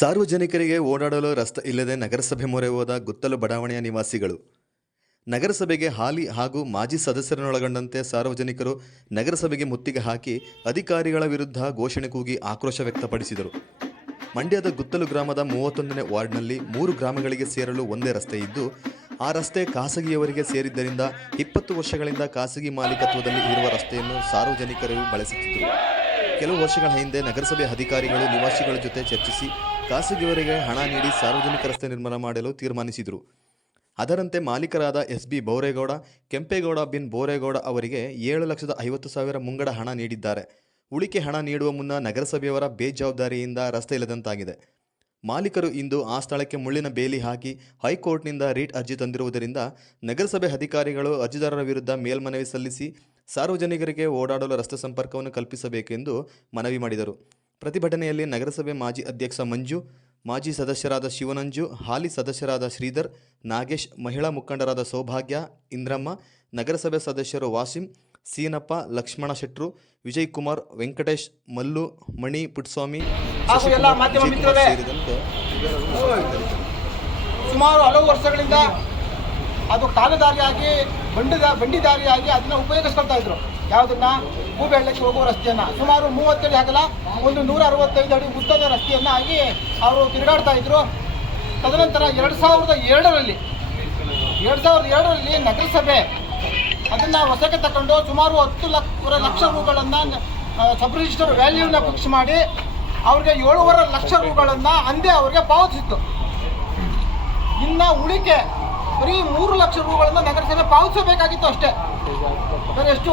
ಸಾರ್ವಜನಿಕರಿಗೆ ಓಡಾಡಲು ರಸ್ತೆ ಇಲ್ಲದೆ ನಗರಸಭೆ ಮೊರೆ ಹೋದ ಗುತ್ತಲು ಬಡಾವಣೆಯ ನಿವಾಸಿಗಳು. ನಗರಸಭೆಗೆ ಹಾಲಿ ಹಾಗೂ ಮಾಜಿ ಸದಸ್ಯರನ್ನೊಳಗೊಂಡಂತೆ ಸಾರ್ವಜನಿಕರು ನಗರಸಭೆಗೆ ಮುತ್ತಿಗೆ ಹಾಕಿ ಅಧಿಕಾರಿಗಳ ವಿರುದ್ಧ ಘೋಷಣೆ ಕೂಗಿ ಆಕ್ರೋಶ ವ್ಯಕ್ತಪಡಿಸಿದರು. ಮಂಡ್ಯದ ಗುತ್ತಲು ಗ್ರಾಮದ ಮೂವತ್ತೊಂದನೇ ವಾರ್ಡ್ನಲ್ಲಿ ಮೂರು ಗ್ರಾಮಗಳಿಗೆ ಸೇರಲು ಒಂದೇ ರಸ್ತೆ ಇದ್ದು, ಆ ರಸ್ತೆ ಖಾಸಗಿಯವರಿಗೆ ಸೇರಿದ್ದರಿಂದ ಇಪ್ಪತ್ತು ವರ್ಷಗಳಿಂದ ಖಾಸಗಿ ಮಾಲೀಕತ್ವದಲ್ಲಿ ಇರುವ ರಸ್ತೆಯನ್ನು ಸಾರ್ವಜನಿಕರು ಬಳಸುತ್ತಿದ್ದರು. ಕೆಲವು ವರ್ಷಗಳ ಹಿಂದೆ ನಗರಸಭೆ ಅಧಿಕಾರಿಗಳು ನಿವಾಸಿಗಳ ಜೊತೆ ಚರ್ಚಿಸಿ ಖಾಸಗಿಯವರಿಗೆ ಹಣ ನೀಡಿ ಸಾರ್ವಜನಿಕ ರಸ್ತೆ ನಿರ್ಮಾಣ ಮಾಡಲು ತೀರ್ಮಾನಿಸಿದರು. ಅದರಂತೆ ಮಾಲೀಕರಾದ ಎಸ್ ಬಿ ಬೋರೇಗೌಡ, ಕೆಂಪೇಗೌಡ ಬಿನ್ ಬೋರೇಗೌಡ ಅವರಿಗೆ ಏಳು ಲಕ್ಷದ ಐವತ್ತು ಸಾವಿರ ಮುಂಗಡ ಹಣ ನೀಡಿದ್ದಾರೆ. ಉಳಿಕೆ ಹಣ ನೀಡುವ ಮುನ್ನ ನಗರಸಭೆಯವರ ಬೇಜವಾಬ್ದಾರಿಯಿಂದ ರಸ್ತೆ ಇಲ್ಲದಂತಾಗಿದೆ. ಮಾಲೀಕರು ಇಂದು ಆ ಸ್ಥಳಕ್ಕೆ ಮುಳ್ಳಿನ ಬೇಲಿ ಹಾಕಿ ಹೈಕೋರ್ಟ್ನಿಂದ ರೀಟ್ ಅರ್ಜಿ ತಂದಿರುವುದರಿಂದ ನಗರಸಭೆ ಅಧಿಕಾರಿಗಳು ಅರ್ಜಿದಾರರ ವಿರುದ್ಧ ಮೇಲ್ಮನವಿ ಸಲ್ಲಿಸಿ ಸಾರ್ವಜನಿಕರಿಗೆ ಓಡಾಡಲು ರಸ್ತೆ ಸಂಪರ್ಕವನ್ನು ಕಲ್ಪಿಸಬೇಕೆಂದು ಮನವಿ ಮಾಡಿದರು ಪ್ರತಿಭಟನೆಯಲ್ಲಿ ನಗರಸಭೆ ಮಾಜಿ ಅಧ್ಯಕ್ಷ ಮಂಜು ಮಾಜಿ ಸದಸ್ಯರಾದ ಶಿವನಂಜು ಹಾಲಿ ಸದಸ್ಯರಾದ ಶ್ರೀಧರ್ ನಾಗೇಶ್ ಮಹಿಳಾ ಮುಖಂಡರಾದ ಸೌಭಾಗ್ಯ ಇಂದ್ರಮ್ಮ ನಗರಸಭೆ ಸದಸ್ಯರು ವಾಸಿಂ ಸೀನಪ್ಪ ಲಕ್ಷ್ಮಣ ಶೆಟ್ರು ವಿಜಯ್ ಕುಮಾರ್ ವೆಂಕಟೇಶ್ ಮಲ್ಲು ಮಣಿ ಪುಟ್ಸ್ವಾಮಿ. ಸೇರಿದಂತೆ ಸುಮಾರು ಹಲವು ವರ್ಷಗಳಿಂದ ಅದು ಕಾಲುದಾರಿಯಾಗಿ, ಬಂಡಿದ, ಬಂಡಿದಾರಿಯಾಗಿ ಅದನ್ನ ಉಪಯೋಗಿಸ್ಕೊಳ್ತಾ ಇದ್ರು. ಯಾವುದನ್ನ? ಹೂಬೆಳ್ಳಕ್ಕೆ ಹೋಗುವ ರಸ್ತೆಯನ್ನ. ಸುಮಾರು ಮೂವತ್ತಡಿ ಆಗಲ್ಲ ಒಂದು ನೂರ ಅರವತ್ತೈದು ಅಡಿ ಉದ್ದದ ರಸ್ತೆಯನ್ನ ಆಗಿ ಅವರು ತಿರುಗಾಡ್ತಾ ಇದ್ರು. ತದನಂತರ ಎರಡು ಸಾವಿರದ ಎರಡರಲ್ಲಿ, ಎರಡು ಸಾವಿರದ ಎರಡರಲ್ಲಿ ನಗರಸಭೆ ಅದನ್ನ ವಶಕ್ಕೆ ತಗೊಂಡು ಸುಮಾರು ಹತ್ತು ಲಕ್ಷ ಲಕ್ಷ ರೂಗಳನ್ನು ಸಬ್ ರಿಜಿಸ್ಟರ್ ವ್ಯಾಲ್ಯೂನ ಫಿಕ್ಸ್ ಮಾಡಿ ಅವ್ರಿಗೆ ಏಳುವರೆ ಲಕ್ಷ ರೂಗಳನ್ನು ಅಂದೇ ಅವ್ರಿಗೆ ಪಾವತಿಸಿತ್ತು. ಇನ್ನ ಉಳಿಕೆ ಬರೀ ಮೂರು ಲಕ್ಷ ರೂಗಳನ್ನು ನಗರಸಭೆ ಪಾವತಿಸಬೇಕಾಗಿತ್ತು ಅಷ್ಟೇ. ಎಷ್ಟು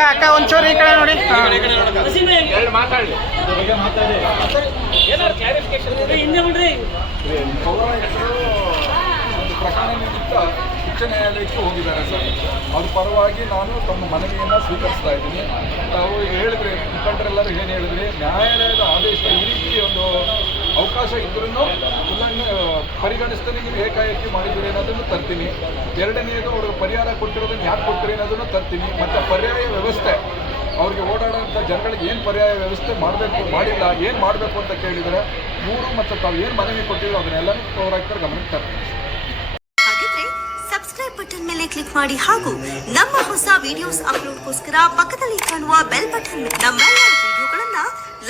ಅಕ್ಕ ಅಕ್ಕ ಒಂಚೂರು ಈ ಕಡೆ ನೋಡಿ. ಉಚ್ಚ ನ್ಯಾಯಾಲಯಕ್ಕೆ ಹೋಗಿದ್ದಾರೆ ಸರ್. ಅದ್ರ ಪರವಾಗಿ ನಾನು ತಮ್ಮ ಮನವಿಯನ್ನು ಸ್ವೀಕರಿಸ್ತಾ ಇದ್ದೀನಿ. ತಾವು ಹೇಳಿದ್ರಿ ಮುಖಂಡರೆಲ್ಲರೂ ಏನು ಹೇಳಿದ್ರಿ ನ್ಯಾಯಾಲಯದ ಆದೇಶ ಈ ರೀತಿ ಒಂದು ಅವಕಾಶ ಇದ್ರೂ ಪರಿಗಣಿಸ್ತೇನೆ, ನೀವು ಏಕಾಏಕಿ ಮಾಡಿದ್ದೀರಿ ಅನ್ನೋದನ್ನು ತರ್ತೀನಿ. ಎರಡನೆಯದು ಅವ್ರಿಗೆ ಪರಿಹಾರ ಕೊಟ್ಟಿರೋದನ್ನು ಯಾಕೆ ಕೊಡ್ತೀರಿ ಅನ್ನೋದನ್ನು ತರ್ತೀನಿ. ಮತ್ತು ಪರ್ಯಾಯ ವ್ಯವಸ್ಥೆ. ಅವ್ರಿಗೆ ಓಡಾಡೋಂಥ ಜನಗಳಿಗೆ ಏನು ಪರ್ಯಾಯ ವ್ಯವಸ್ಥೆ ಮಾಡಬೇಕು, ಮಾಡಿಲ್ಲ, ಏನು ಮಾಡಬೇಕು ಅಂತ ಕೇಳಿದರೆ ಮೂರು ಮತ್ತು ತಾವು ಏನು ಮನವಿ ಕೊಟ್ಟಿದ್ರು ಅದನ್ನೆಲ್ಲನೂ ಪೌರಾಯುಕ್ತರ ಗಮನಕ್ಕೆ ತರ್ತೀನಿ. ಸಬ್ಸ್ಕ್ರೈಬ್ ಬಟನ್ ಮೇಲೆ ಕ್ಲಿಕ್ ಮಾಡಿ ಹಾಗೂ ನಮ್ಮ ಹೊಸ ವಿಡಿಯೋಸ್ ಅಪ್ಲೋಡ್ಗೋಸ್ಕರ ಪಕ್ಕದಲ್ಲಿ ಕಾಣುವ ಬೆಲ್ ಬಟನ್ ನಮ್ಮೆಲ್ಲ ವಿಡಿಯೋಗಳನ್ನ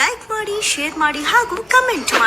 ಲೈಕ್ ಮಾಡಿ ಶೇರ್ ಮಾಡಿ ಹಾಗೂ ಕಮೆಂಟ್ ಮಾಡಿ.